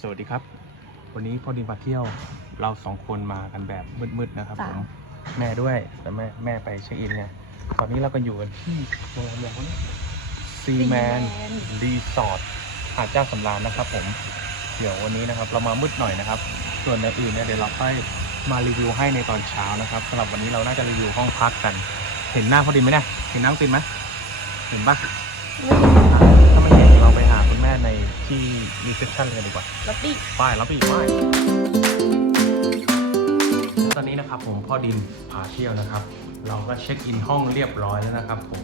สวัสดีครับ วันนี้พอดีมาเที่ยวเราสองคนมากันแบบมืดๆนะครับจ้ะผมแม่ด้วยแต่แม่แม่ไปเช็คอินไงตอนนี้เราก็อยู่กันที่โรงแรมอย่างนี้ซีแมนรีสอร์ทหาดเจ้าสำราญนะครับผม เดี๋ยววันนี้นะครับ เรามามืดหน่อยนะครับ ส่วนอื่นๆเนี่ยเดี๋ยวเราค่อยมารีวิวให้ในตอนเช้านะครับสำหรับวันนี้เราน่าจะรีวิวห้องพักกัน เห็นหน้าพอดีไหมเนี่ยเห็นหน้าตินไหมเห็นปะถ้า ที่รีเซพชันกันดีกว่าล็อบบี้ป้ายรับอีกป้ายตอนนี้นะครับผมพ่อดินพาเที่ยวนะครับ เราก็เช็คอินห้องเรียบร้อยแล้วนะครับผม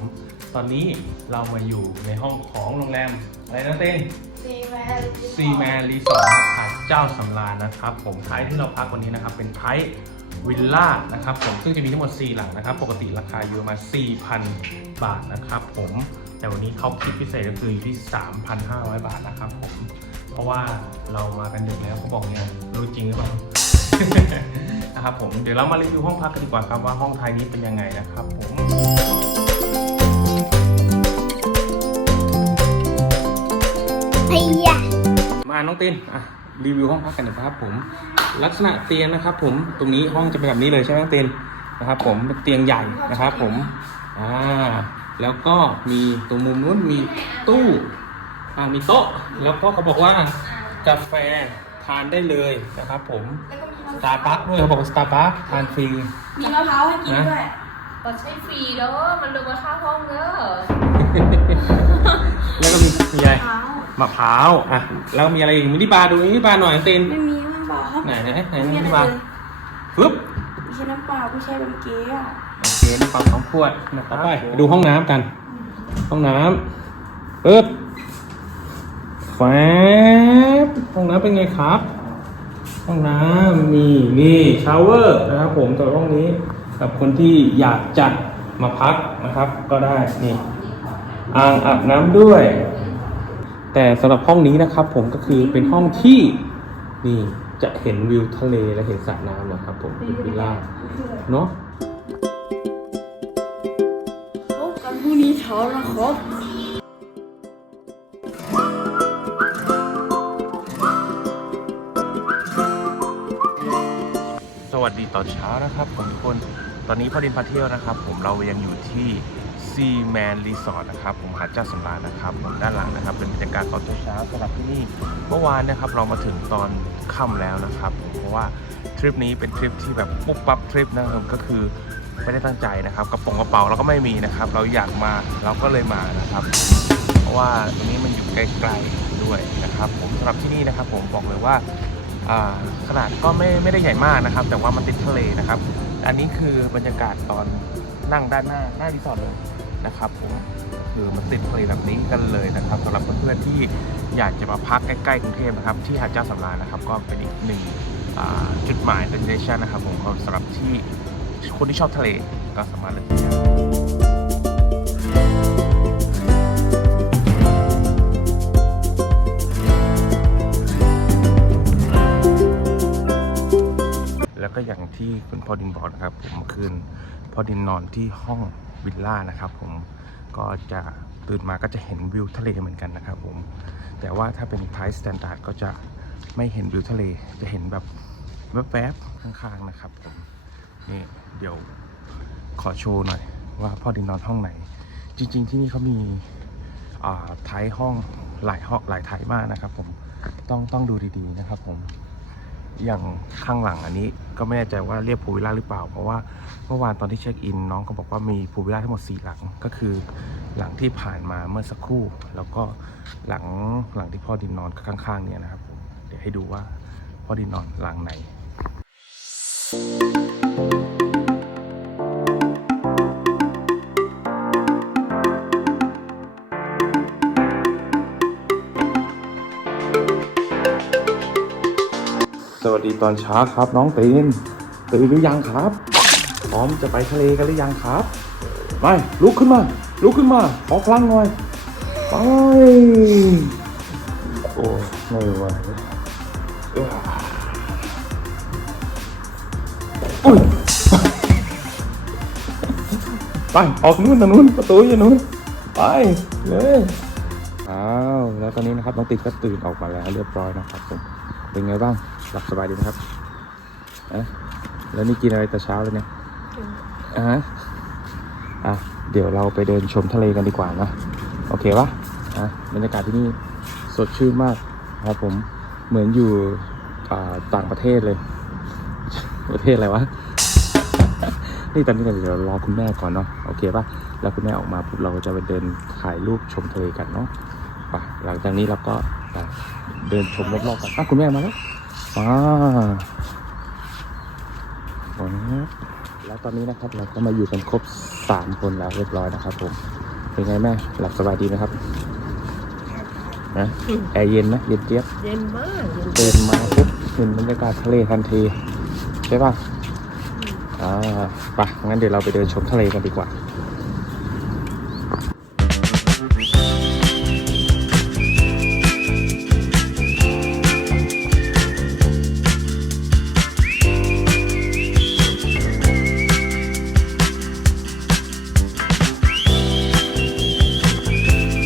ตอนนี้เรามาอยู่ในห้องของโรงแรมอะไรนะเต้นซีแมนซีแมนรีสอร์ทหาดเจ้าสำราญนะครับผมไทป์ที่เราพักวันนี้นะครับเป็นไทป์วิลล่านะครับผมซึ่งจะมีทั้งหมด 4 หลังนะครับ ปกติราคาอยู่ประมาณ4,000 บาทนะครับผม แต่วันนี้เขาคิดพิเศษก็คืออยู่ที่ 3,500 บาทนะครับผม เพราะว่าเรามากันดึกแล้วเขาบอกเนี่ยรู้จริงหรือเปล่านะครับผมเดี๋ยวเรามารีวิวห้องพักกันดีกว่าครับว่าห้องไทยนี้เป็นยังไงนะครับผมไอ้ยะมาน้องตินอะรีวิวห้องพักกันหน่อยครับผม ลักษณะเตียงนะครับผมตรงนี้ห้องจะเป็นแบบนี้เลยใช่ไหมน้องตินนะครับ ผมเป็นเตียงใหญ่นะครับ ผมอ่า แล้วก็มีตรงมุมนู้นมีตู้อ่ามีโต๊ะ แล้วก็เขาบอกว่ากาแฟทานได้เลยนะครับผมสตาร์บัคด้วยเขาบอกว่าสตาร์บัคทานฟรีมีมะพร้าวให้กินด้วยก็ใช้ฟรีเด้อมันลงมาค่าห้องเด้อแล้วก็มีมีอะไรมะพร้าวมะพร้าวอะแล้วมีอะไรอีกมินิบาร์ดูมินิบาร์หน่อยน้องตินไม่มีมะพร้าวครับไหนไหนไหนไม่มิมีนิอะไรบาร์เลยปึ๊บไม่ใช่น้ำเปล่าไม่ใช่น้ำเกี๊ย วโอเคนี่ฟังสองขวดนะครับไปดูห้องน้ำกัน ห้องน้ำปึ๊บแฟบห้องน้ำเป็นไงครับ ห้องน้ำมีนี่ชาวเวอร์นะครับผมตัวห้องนี้กับคนที่อยากจัดมาพักนะครับ ก็ได้นี่อ่างอาบน้ำด้วย แต่สำหรับห้องนี้นะครับ ผมก็คือเป็นห้องที่นี่จะเห็นวิวทะเลและเห็นสระน้ำนะครับ ผมเป็นวิลล่าเนาะ ช้านะครับสวัสดีตอนเช้านะครับผมทุกคนตอนนี้พอดินพาเที่ยวนะครับ ผมเรายังอยู่ที่ซีแมนรีสอร์ทนะครับผมหาดเจ้าสำราญนะครับผมด้านหลังนะครับ เป็นบรรยากาศตอนเช้าสำหรับที่นี่ เมื่อวานนะครับเรามาถึงตอนค่ำแล้วนะครับผมเพราะว่าทริปนี้เป็นทริปที่แบบปุ๊บปั๊บทริปนะครับก็คือ ไม่ได้ตั้งใจนะครับกระป๋องกระเป๋าเราก็ไม่มีนะครับ เราอยากมาเราก็เลยมานะครับ เพราะว่าตรงนี้มันอยู่ใกล้ๆด้วยนะครับ ผมสำหรับที่นี่นะครับ ผมบอกเลยว่าขนาดก็ไม่ไม่ได้ใหญ่มากนะครับ แต่ว่ามันติดทะเลนะครับ อันนี้คือบรรยากาศตอนนั่งด้านหน้าหน้ารีสอร์ทเลยนะครับผมคือมันติดทะเลแบบนี้กันเลยนะครับสำหรับเพื่อนๆที่อยากจะมาพักใกล้ๆกรุงเทพนะครับ ที่หาดเจ้าสำราญนะครับ ก็เป็นอีกหนึ่งจุดหมาย destination นะครับผมสำหรับที่ คนที่ชอบทะเลก็สามารถเลยที่นี่แล้วก็อย่างที่คุณพ่อดินบอกนะครับ ผมคืนพ่อดินนอนที่ห้องวิลล่านะครับ ผมก็จะตื่นมาก็จะเห็นวิวทะเลเหมือนกันนะครับ ผม แต่ว่าถ้าเป็นไพร์สแตนดาร์ดก็จะไม่เห็นวิวทะเล จะเห็นแบบแวบๆข้างๆนะครับผม นี่เดี๋ยวขอโชว์หน่อยว่าพ่อดินนอนห้องไหน จริง ๆ ที่นี่เขามีาท้ายห้องหลายห้องหลายท้ายมากนะครับ ผมต้องต้องดูดีๆนะครับ ผมอย่างข้างหลังอันนี้ก็ไม่แน่ใจว่าเรียกพูวิลล่าหรือเปล่า เพราะว่าเมื่อวานตอนที่เช็คอินน้องก็บอกว่ามีพูวิลล่าทั้งหมด 4 หลังก็คือหลังที่ผ่านมาเมื่อสักครู่ แล้วก็หลังหลังที่พ่อดินนอนข้างๆเนี่ยนะครับผมเดี๋ยวให้ดูว่าพ่อดินนอนหลังไหน สวัสดีตอนเช้าครับน้องตีนตื่นหรือยังครับ พร้อมจะไปทะเลกันหรือยังครับไปลุกขึ้นมา ลุกขึ้นมา ขอพลังหน่อยไปโอ้ไม่ไหว ไปออกนู่นทางนู้นประตูอยู่นู้นไปเลยอ้าวแล้วตอนนี้นะครับน้องติ๊กก็ตื่นออกมาแล้วเรียบร้อยนะครับผมเป็นไงบ้างหลับสบายดีไหมครับอะแล้วนี่กินอะไรแต่เช้าเลยเนี่ยอะฮะอะเดี๋ยวเราไปเดินชมทะเลกันดีกว่านะโอเคปะอะบรรยากาศที่นี่สดชื่นมากนะครับผมเหมือนอยู่อ่าต่างประเทศเลย ประเทศอะไรวะ นี่ตอนนี้เดี๋ยวรอคุณแม่ก่อนเนาะโอเคปะแล้วคุณแม่ออกมาปุ๊บเราจะไปเดินถ่ายรูปชมทะเลกันเนาะไปหลังจากนี้เราก็ไปเดินชมรอบๆกันอะคุณแม่มาแล้วว้าว้าวแล้วตอนนี้นะครับเราก็มาอยู่กันครบสามคนแล้วเรียบร้อยนะครับผมเป็นไงแม่หลับสบายดีไหมครับนะแอร์เย็นไหมเย็นเจี๊ยบเย็นมากเย็นตื่นมาปุ๊บเห็นบรรยากาศทะเลทันทีใช่ป่ะ อ่าไปะงั้นเดี๋ยวเราไปเดินชมทะเลกันดีกว่า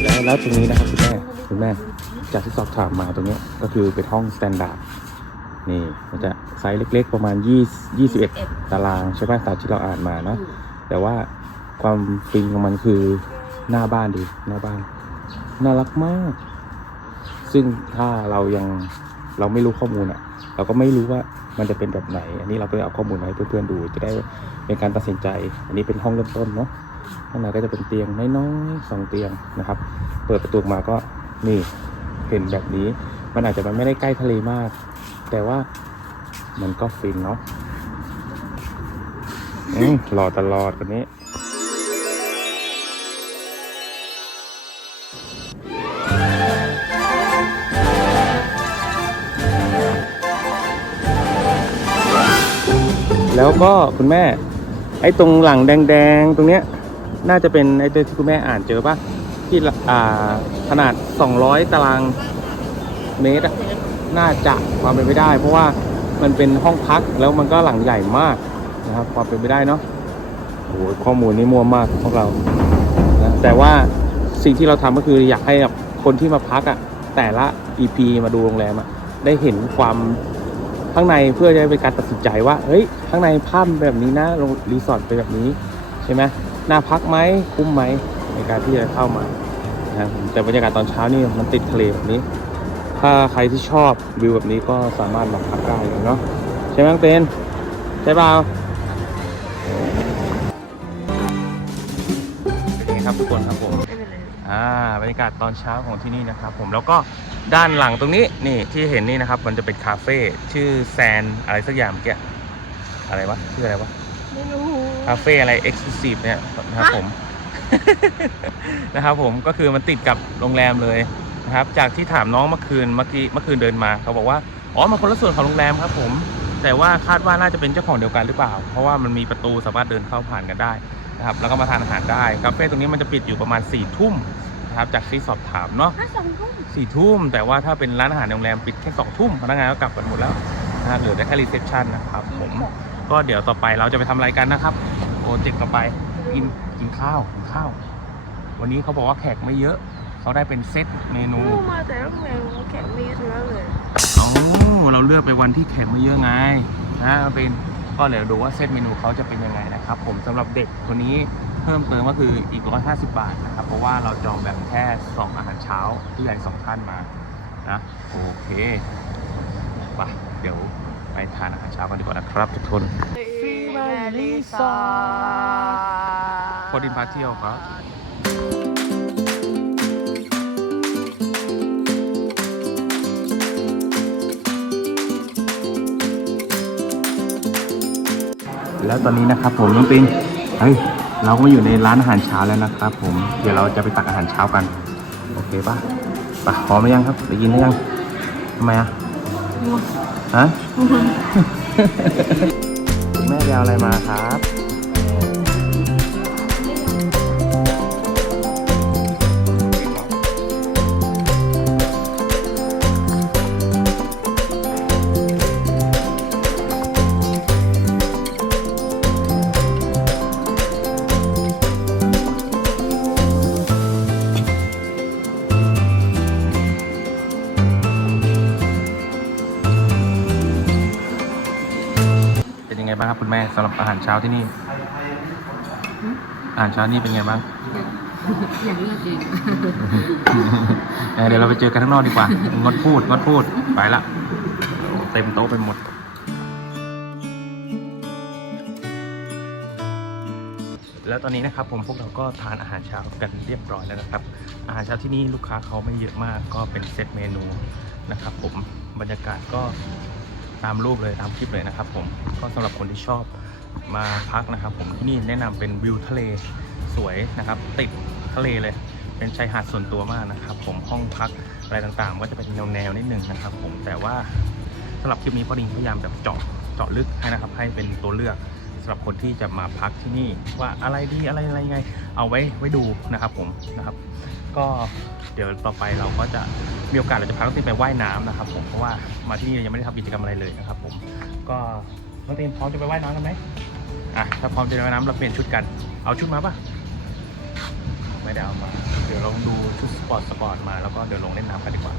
แล้วแล้วตรงนี้นะครับคุณแม่คุณแม่จากที่สอบถามมาตรงนี้ก็คือเป็นห้องสแตนดาร์ด นี่มันจะไซส์เล็กๆประมาณ20 21 ตารางใช่ไหมตามที่เราอ่านมาเนาะแต่ว่าความฟินของมันคือหน้าบ้านดีหน้าบ้าน น่ารักมาก ซึ่งถ้าเรายังเราไม่รู้ข้อมูลอะ่ะ เราก็ไม่รู้ว่ามันจะเป็นแบบไหน อันนี้เราไปเอาข้อมูลมาให้เพื่อนๆดู จะได้เป็นการตัดสินใจ อันนี้เป็นห้องเริ่มต้นเนาะข้างในก็จะเป็นเตียงน้อยๆสองเตียงนะครับ เปิดประตูออกมาก็นี่เห็นแบบนี้ มันอาจจะมันไม่ได้ใกล้ทะเลมาก แต่ว่ามันก็ฟินเนาะหล่อตลอดคนนี้ แล้วก็คุณแม่ ไอ้ตรงหลังแดงๆ ตรงเนี้ย น่าจะเป็นไอ้ตัวที่คุณแม่อ่านเจอปะที่อ่าขนาด 200 ตารางเมตรอะ น่าจะความเป็นไปได้ เพราะว่ามันเป็นห้องพักแล้วมันก็หลังใหญ่มากนะครับความเป็นไปได้เนาะโอ้โหข้อมูลนี่มั่วมากพวกเรานะแต่ว่าสิ่งที่เราทำก็คืออยากให้แบบคนที่มาพักอะแต่ละ EP มาดูโรงแรมอะได้เห็นความข้างในเพื่อจะเป็นการตัดสินใจว่าเฮ้ยข้างในภาพแบบนี้นะโรงรีสอร์ทเป็นแบบนี้ใช่ไหมน่าพักไหมคุ้มไหมในการที่จะเข้ามานะแต่บรรยากาศตอนเช้านี่มันติดทะเลแบบนี้ ถ้าใครที่ชอบวิวแบบนี้ก็สามารถมาพักได้เลยเนาะใช่ไหมน้องเต้นใช่เปล่าเป็นไงครับทุกคนครับผมไม่เป็นไรอ่าบรรยากาศตอนเช้าของที่นี่นะครับ ผมแล้วก็ด้านหลังตรงนี้นี่ที่เห็นนี่นะครับ มันจะเป็นคาเฟ่ชื่อแซนอะไรสักอย่างเมื่อกี้อะไรวะชื่ออะไรวะไม่รู้คาเฟ่อะไรเอ็กซ์คลูซีฟเนี่ยนะครับผม นะครับผมก็คือมันติดกับโรงแรมเลย นะครับ จากที่ถามน้องเมื่อคืนเมื่อกี้เมื่อคืนเดินมาเขาบอกว่าอ๋อมันคนละส่วนของโรงแรมครับ ผม แต่ว่าคาดว่าน่าจะเป็นเจ้าของเดียวกันหรือเปล่า เพราะว่ามันมีประตูสามารถเดินเข้าผ่านกันได้นะครับ แล้วก็มาทานอาหารได้คาเฟ่ตรงนี้มันจะปิดอยู่ประมาณ4ี่ทุ่มนะครับจากที่สอบถามเนาะถ้าสองทุ่มสี่ทุ่มแต่ว่าถ้าเป็นร้านอาหารในโรงแรมปิดแค่สองทุ่มพนักงานก็กลับกันหมดแล้วนะฮะเหลือแต่แค่รีเซพชันนะครับผมก็เดี๋ยวต่อไปเราจะไปทำอะไรกันนะครับโปรเจกต์ต่อไปกินกินข้าวกินข้าว วันนี้เขาบอกว่าแขกไม่เยอะ เขาได้เป็นเซตเมนูมาแต่ต้องแมวแข็งมีทั้งนั้นเลยเอ้าเราเลือกไปวันที่แขกไม่เยอะไงนะเป็นก็เดี๋ยวดูว่าเซตเมนูเขาจะเป็นยังไงนะครับ ผมสำหรับเด็กคนนี้เพิ่มเติมก็คืออีก 150 บาทนะครับ เพราะว่าเราจองแบบแค่ 2 อาหารเช้าที่ใหญ่สองท่านมานะโอเคไปเดี๋ยวไปทานอาหารเช้ากันดีกว่านะครับ ทุกคนฟีแมรีสอพอดินพาเที่ยวครับ แล้วตอนนี้นะครับผมน้องปิงเฮ้ยเราก็มาอยู่ในร้านอาหารเช้าแล้วนะครับ ผมเดี๋ยวเราจะไปตักอาหารเช้ากัน โอเคป่ะไปพร้อมหรือยังครับไปกินหรือยังทำไมอะฮะคุณแม่ไปเอาอะไรมาครับ ครับคุณแม่สำหรับอาหารเช้าที่นี่ อาหารเช้านี่เป็นไงบ้างอย่างเลือกเองเออเดี๋ยวเราไปเจอกันข้างนอกดีกว่างดพูดงดพูดไปละเต็มโต๊ะไปหมดแล้วตอนนี้นะครับผมพวกเราก็ทานอาหารเช้ากันเรียบร้อยแล้วนะครับ อาหารเช้าที่นี่ลูกค้าเขาไม่เยอะมากก็เป็นเซตเมนูนะครับ ผมบรรยากาศก็ ตามรูปเลยตามคลิปเลยนะครับผมก็สำหรับคนที่ชอบมาพักนะครับ ผมที่นี่แนะนำเป็นวิวทะเลสวยนะครับ ติดทะเลเลย เป็นชายหาดส่วนตัวมากนะครับ ผมห้องพักอะไรต่างๆ ก็จะเป็นแนวๆนิดนึงนะครับ ผมแต่ว่าสำหรับคลิปนี้พอดีพยายามจะเจาะเจาะลึกให้นะครับ ให้เป็นตัวเลือกสำหรับคนที่จะมาพักที่นี่ว่าอะไรดีอะไรอะไรยังไง เอาไว้ไว้ดูนะครับ ผมนะครับ ก็เดี๋ยวต่อไปเราก็จะมีโอกาสเราจะพาน้องตีนไปว่ายน้ำนะครับผมเพราะว่ามาที่นี่ยังไม่ได้ทำกิจกรรมอะไรเลยนะครับผมก็น้องตีนพร้อมจะไปว่ายน้ำกันไหมอะถ้าพร้อมจะไปว่ายน้ำเราเปลี่ยนชุดกัน เอาชุดมาปะไม่ได้เอามาเดี๋ยวลองดูชุดสปอร์ตสปอร์ตมาแล้วก็เดี๋ยวลงเล่นน้ำกันดีกว่า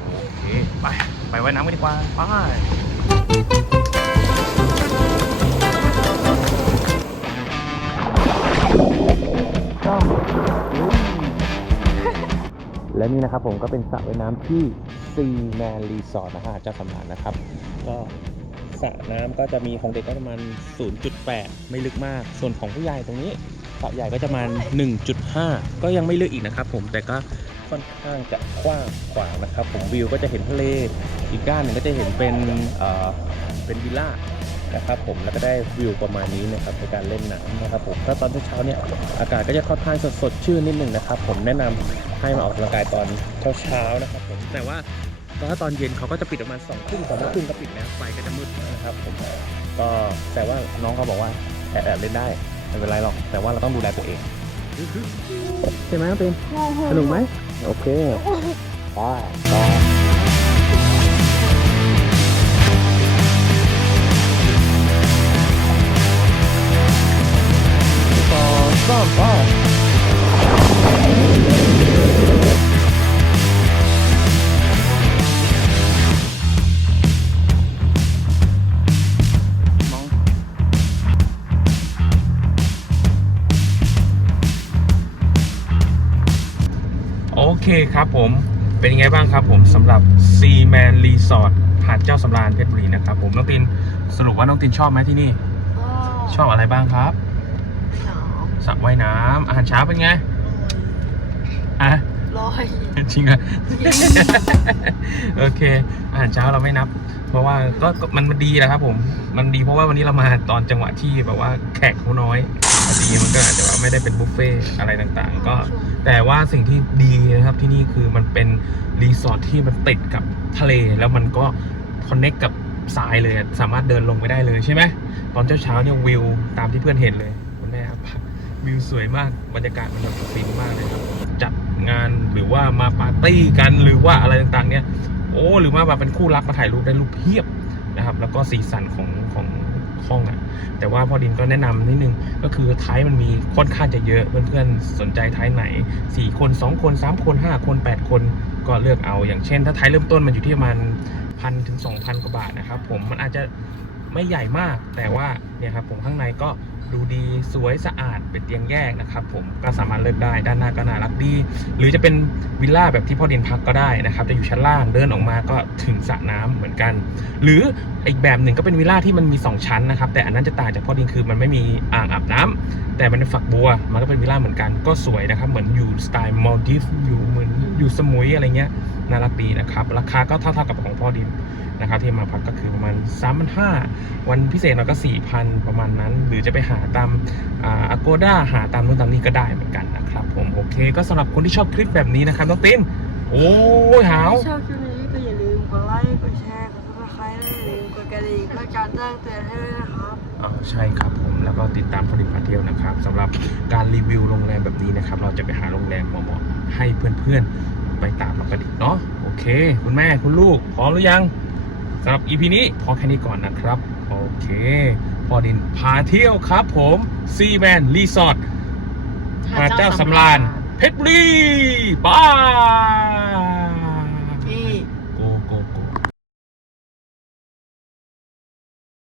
โอเคไปไปว่ายน้ำกันดีกว่าไป นี่นะครับผมก็เป็นสระว่ายน้ำที่ซีแมนรีสอร์ทนะฮะเจ้าสำราญนะครับ ก็สระน้ำก็จะมีของเด็กก็ประมาณ 0.8 ไม่ลึกมาก ส่วนของผู้ใหญ่ตรงนี้สระใหญ่ก็จะประมาณ 1.5 ก็ยังไม่ลึกอีกนะครับผมแต่ก็ค่อนข้างจะกว้างขวางนะครับ ผมวิวก็จะเห็นทะเลอีกด้านหนึ่งก็จะเห็นเป็นเอ่อเป็นวิลล่า นะครับผมแล้วก็ได้วิวประมาณนี้นะครับในการเล่นน้ำนะครับผมถ้าตอนเช้าเนี่ยอากาศก็จะค่อนข้างสดๆชื่นนิดหนึ่งนะครับผมแนะนำให้มาออกกำลังกายตอนเช้าๆนะครับผมแต่ว่าถ้าตอนเย็นเขาก็จะปิดประมาณสองทุ่มสองทุ่มก็ปิดแล้วไฟก็จะมืดนะครับผมก็แต่ว่าน้องเขาบอกว่าแอบๆเล่นได้ไม่เป็นไรหรอกแต่ว่าเราต้องดูแลตัวเองใช่ไหมน้องเต็มสนุกไหมโอเคไปต่อ เป็นยังไงบ้างครับผมสำหรับ Sea Man Resort หาดเจ้าสำราญเพชรบุรีนะครับผมน้องตินสรุปว่าน้องตินชอบไหมที่นี่ ชอบอะไรบ้างครับสองสระว่ายน้ำอาหารเช้าเป็นไงอะร้อยจริงอะโอเค อาหารเช้าเราไม่นับ เพราะว่าก็ก็มันมันดีแหละครับผมมันดีเพราะว่าวันนี้เรามาตอนจังหวะที่แบบว่าแขกเขาน้อยีมันก็อาจจะว่าไม่ได้เป็นบุฟเฟ่ต์อะไรต่างๆ ก็แต่ว่าสิ่งที่ดีนะครับที่นี่คือมันเป็นรีสอร์ทที่มันติดกับทะเลแล้วมันก็คอนเน็กกับทรายเลยสามารถเดินลงไปได้เลยใช่ไหมตอนเช้าๆเนี่ยวิวตามที่เพื่อนเห็นเลยคุณแม่ครับวิวสวยมากบรรยากาศมันแบบฟินมากเลยครับจัดงานหรือว่ามาปาร์ตี้กันหรือว่าอะไรต่างๆเนี่ยโอ้หรือว่ามาเป็นคู่รักมาถ่ายรูปได้รูปเพียบนะครับ แล้วก็สีสันของของ ห้องอะ่ะ แต่ว่าพอดินก็แนะนำนิดนึง ก็คือท้ายมันมีค่อนข้างจะเยอะ เพื่อนๆสนใจท้ายไหน 4 คน 2 คน 3 คน 5 คน 8 คนก็เลือกเอา อย่างเช่น ถ้าท้ายเริ่มต้นมันอยู่ที่ประมาณพันถึงสองพันกว่าบาทนะครับผมมันอาจจะไม่ใหญ่มากแต่ว่าเนี่ยครับผมข้างในก็ ดูดีสวยสะอาดเป็นเตียงแยกนะครับ ผมก็สามารถเลือกได้ด้านหน้าก็น่ารักดี หรือจะเป็นวิลล่าแบบที่พ่อดินพักก็ได้นะครับ จะอยู่ชั้นล่างเดินออกมาก็ถึงสระน้ำเหมือนกัน หรืออีกแบบหนึ่งก็เป็นวิลล่าที่มันมี 2 ชั้นนะครับ แต่อันนั้นจะต่างจากพ่อดินคือมันไม่มีอ่างอาบน้ำแต่มันเป็นฝักบัวมันก็เป็นวิลล่าเหมือนกันก็สวยนะครับ เหมือนอยู่สไตล์มอลดิฟอยู่เหมือนอยู่สมุยอะไรเงี้ยน่ารักดีนะครับ ราคาก็เท่าๆกับของพ่อดินนะครับ ที่มาพักก็คือประมาณ3 5 0 0วันพิเศษเราก็ 4,000 ประมาณนั้น หรือจะไปหาตามอาโกด้าหาตามนู้นตามนี้ก็ได้เหมือนกันนะครับผมโอเค ก็สำหรับคนที่ชอบคลิปแบบนี้นะครับน้องตินโอ้ยหาวชอบคลิปนี้ก็อย่าลืมกดไลค์กดแชร์กดซับสไครต์และอย่าลืมกดกระดิ่งเพื่อการแจ้งเตือนให้ด้วยนะครับอ่าใช่ครับผมแล้วก็ติดตามผลิตภัณฑ์เที่ยวนะครับสำหรับการรีวิวโรงแรมแบบนี้นะครับ เราจะไปหาโรงแรมเหมาะๆให้เพื่อนๆ ไปตามเรากันอีกเนาะโอเค คุณแม่คุณลูกพร้อมหรือยังสำหรับ EP นี้พอแค่นี้ก่อนนะครับ โอเคพอดินพาเที่ยวครับผมซีแมนรีสอร์ทหาดเจ้าสำราญเพชรบุรีบาย